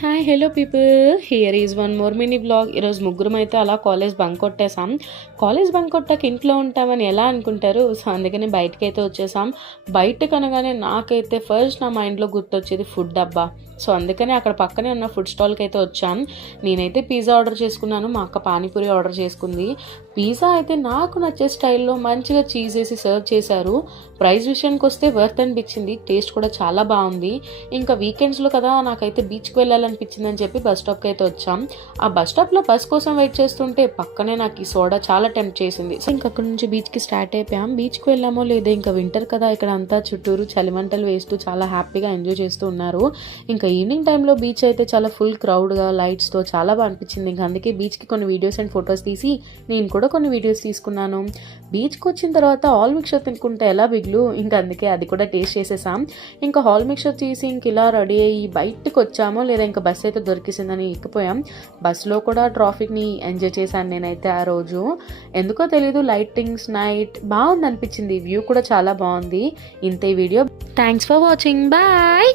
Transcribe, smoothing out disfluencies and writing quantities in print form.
Hi hello people, here is one more mini blog. ఈరోజు ముగ్గురం అయితే అలా కాలేజ్ బంక్ కొట్టేసాం. కాలేజ్ బంక్ కొట్టాక ఇంట్లో ఉంటామని ఎలా అనుకుంటారు? సో అందుకని బయటకి అయితే వచ్చేసాం. బయటకు అనగానే నాకైతే ఫస్ట్ నా మైండ్లో గుర్తొచ్చేది ఫుడ్ డబ్బా. సో అందుకని అక్కడ పక్కనే ఉన్న ఫుడ్ స్టాల్కి అయితే వచ్చాం. నేనైతే పిజ్జా ఆర్డర్ చేసుకున్నాను, మా అక్క పానీపూరి ఆర్డర్ చేసుకుంది. పిజ్జా అయితే నాకు నచ్చే స్టైల్లో మంచిగా చీజ్ వేసి సర్వ్ చేశారు. ప్రైస్ విషయానికి వస్తే వర్త్ అనిపించింది, టేస్ట్ కూడా చాలా బాగుంది. ఇంకా వీకెండ్స్లో కదా నాకైతే బీచ్కి వెళ్ళాలనిపించింది అని చెప్పి బస్ స్టాప్కి అయితే వచ్చాం. ఆ బస్ స్టాప్లో బస్ కోసం వెయిట్ చేస్తుంటే పక్కనే నాకు ఈ సోడా చాలా టెంప్ట్ చేసింది. సో ఇంకా అక్కడ నుంచి బీచ్కి స్టార్ట్ అయిపోయాం. బీచ్కి వెళ్ళామో లేదా, ఇంకా వింటర్ కదా, ఇక్కడ అంతా చుట్టూరు చలిమంటలు వేస్తూ చాలా హ్యాపీగా ఎంజాయ్ చేస్తూ ఉన్నారు. ఇంకా ఈవినింగ్ టైంలో బీచ్ అయితే చాలా ఫుల్ క్రౌడ్గా లైట్స్తో చాలా బాగా అనిపించింది. ఇంకా అందుకే బీచ్కి కొన్ని వీడియోస్ అండ్ ఫొటోస్ తీసి నేను కూడా కొన్ని వీడియోస్ తీసుకున్నాను. బీచ్కి వచ్చిన తర్వాత హాల్ మిక్చర్ తినుకుంటే ఎలా బిగ్లు, ఇంకా అందుకే అది కూడా టేస్ట్ చేసేసాం. ఇంకా హాల్ మిక్చర్ తీసి ఇంక ఇలా రెడీ అయ్యి బయటకు వచ్చామో లేదా ఇంకా బస్ అయితే దొరికిసిందని ఎక్కిపోయాం. బస్సులో కూడా ట్రాఫిక్ని ఎంజాయ్ చేశాను నేనైతే ఆ రోజు. ఎందుకో తెలీదు, లైటింగ్స్ నైట్ బాగుంది అనిపించింది, వ్యూ కూడా చాలా బాగుంది. ఇంతే వీడియో. Thanks for watching, bye.